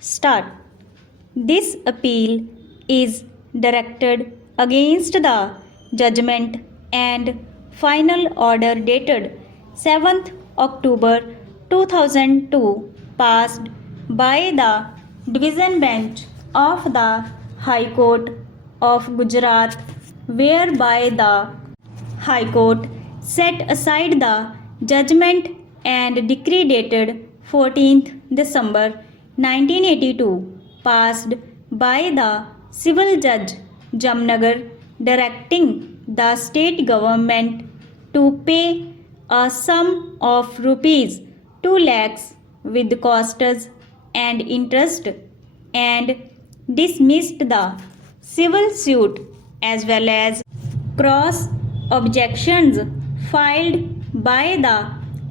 Start. This appeal is directed against the judgment and final order dated 7th October 2002 passed by the Division Bench of the High Court of Gujarat, whereby the High Court set aside the judgment and decree dated 14th December 1982 passed by the civil judge Jamnagar, directing the state government to pay a sum of rupees 2 lakhs with costs and interest, and dismissed the civil suit as well as cross objections filed by the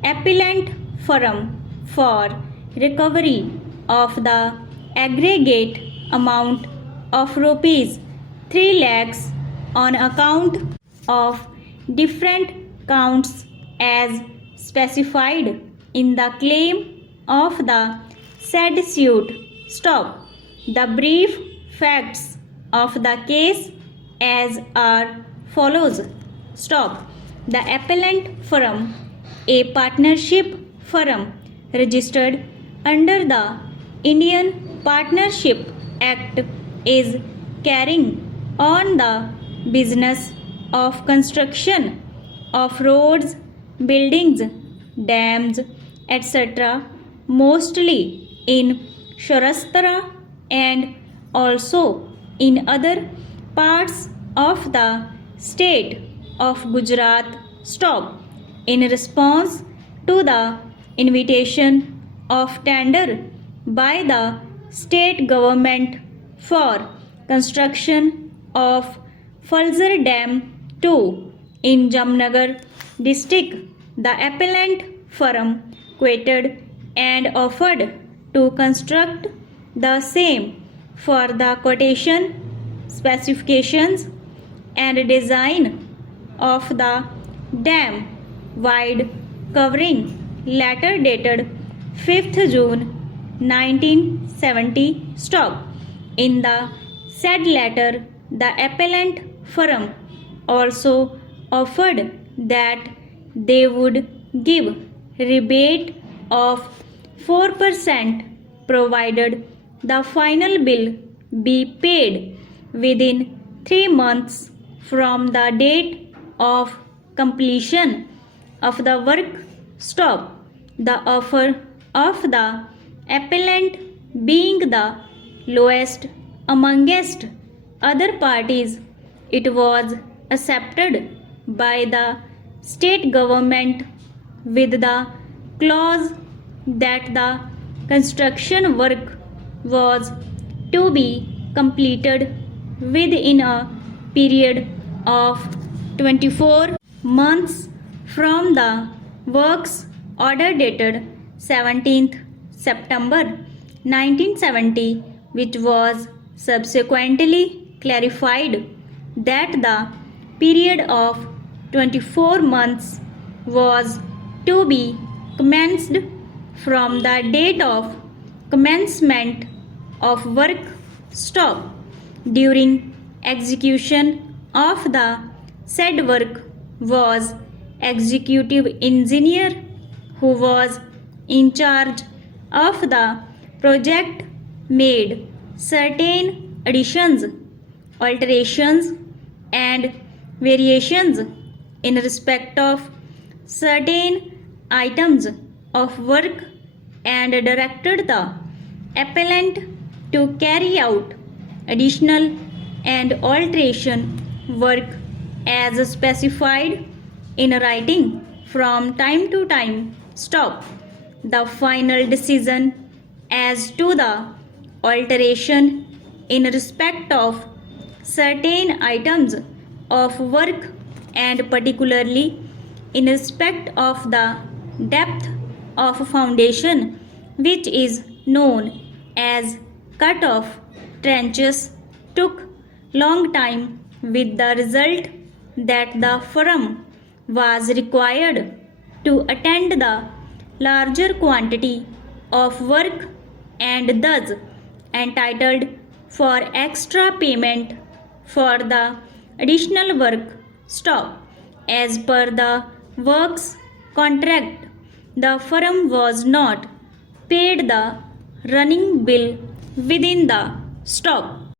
appellant firm for recovery of the aggregate amount of rupees 3 lakhs on account of different counts as specified in the claim of the said suit. Stop. The brief facts of the case as are follows. Stop. The appellant firm, a partnership firm registered under the Indian Partnership Act, is carrying on the business of construction of roads, buildings, dams, etc., mostly in Saurashtra and also in other parts of the state of Gujarat. Stop. In response to the invitation of tender by the state government for construction of Falzar Dam 2 in Jamnagar district, the appellant firm quoted and offered to construct the same for the quotation, specifications, and design of the dam wide covering letter dated 5th June 1970. Stop. In the said letter, the appellant firm also offered that they would give rebate of 4% provided the final bill be paid within 3 months from the date of completion of the work. Stop. The offer of the appellant being the lowest amongst other parties, it was accepted by the state government with the clause that the construction work was to be completed within a period of 24 months from the works order dated 17th September 1970, which was subsequently clarified that the period of 24 months was to be commenced from the date of commencement of work. Stop. During execution of the said work was executive engineer who was in charge of the project made certain additions, alterations, and variations in respect of certain items of work and directed the appellant to carry out additional and alteration work as specified in writing from time to time. Stop. The final decision as to the alteration in respect of certain items of work and particularly in respect of the depth of foundation, which is known as cut-off trenches, took long time, with the result that the firm was required to attend the larger quantity of work and thus entitled for extra payment for the additional work. Stop. As per the works contract, the firm was not paid the running bill within the stop.